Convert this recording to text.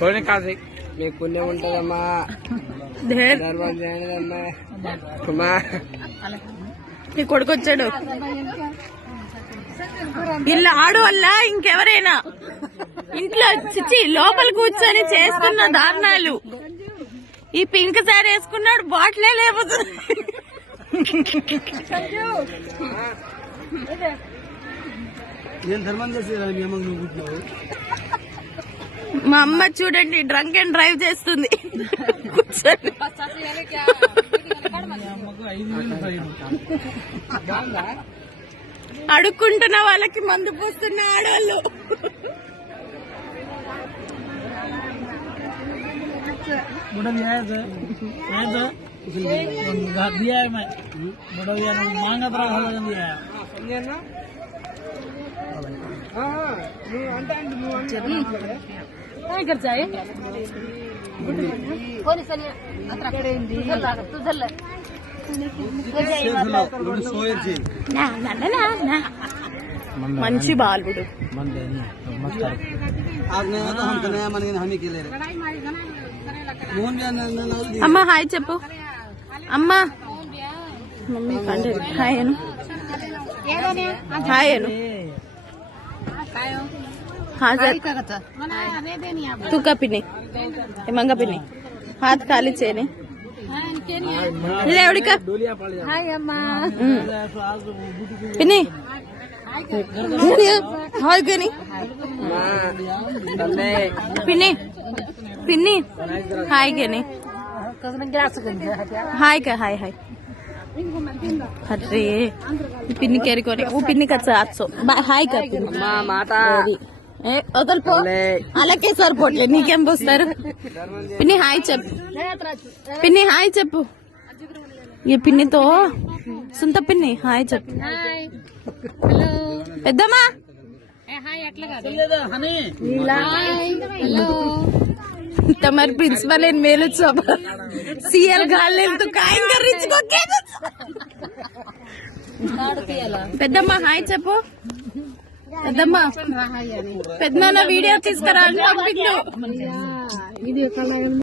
కొన్ని కాదు మీకు పుణ్యం ఉంటుందమ్మా. నీ కొడుకు వచ్చాడు. వీళ్ళు ఆడు వల్ల ఇంకెవరైనా ఇంట్లో చిచ్చి లోపల కూర్చొని చేస్తున్న దారుణాలు. ఈ పింక్ సారీ వేసుకున్నాడు, బాటిలే లేకపోతుంది. మా అమ్మ చూడండి డ్రంక్ అండ్ డ్రైవ్ చేస్తుంది. అడుక్కుంటున్న వాళ్ళకి మందు పోస్తున్న ఆడవాళ్ళు. మంచి బాలుడు. అమ్మా హాయ్ చెప్పు. అమ్మా మమ్మీ కంటే హాయ్ అను, హాయ్ అను. तू का पिने मंगा पिने हाथ खाली चेने लेवड़ी का हाय अम्मा पिने हाय गनी पिने पिने हाय गनी हाय का हाय हाय अरे पिन्नी कैरी करे वो पिन्नी का साथ हाय का माता వదలిపో. అలాగే సరిపోట్లే నీకేం పోస్తారు. పిన్ని హాయ్ చెప్పు. పిన్ని హాయ్ చెప్పు. ఈ పిన్నితో సుంత పిన్ని హాయ్ చెప్పు. పెద్దమ్మా तुम्हारे प्रिंसिपल इन मेल सब सीएल गाले तो कायन कर रिच को के పెద్దమ్మ హాయ్ చెప్పు. పెద్దమ్మ వీడియో తీసుకురా.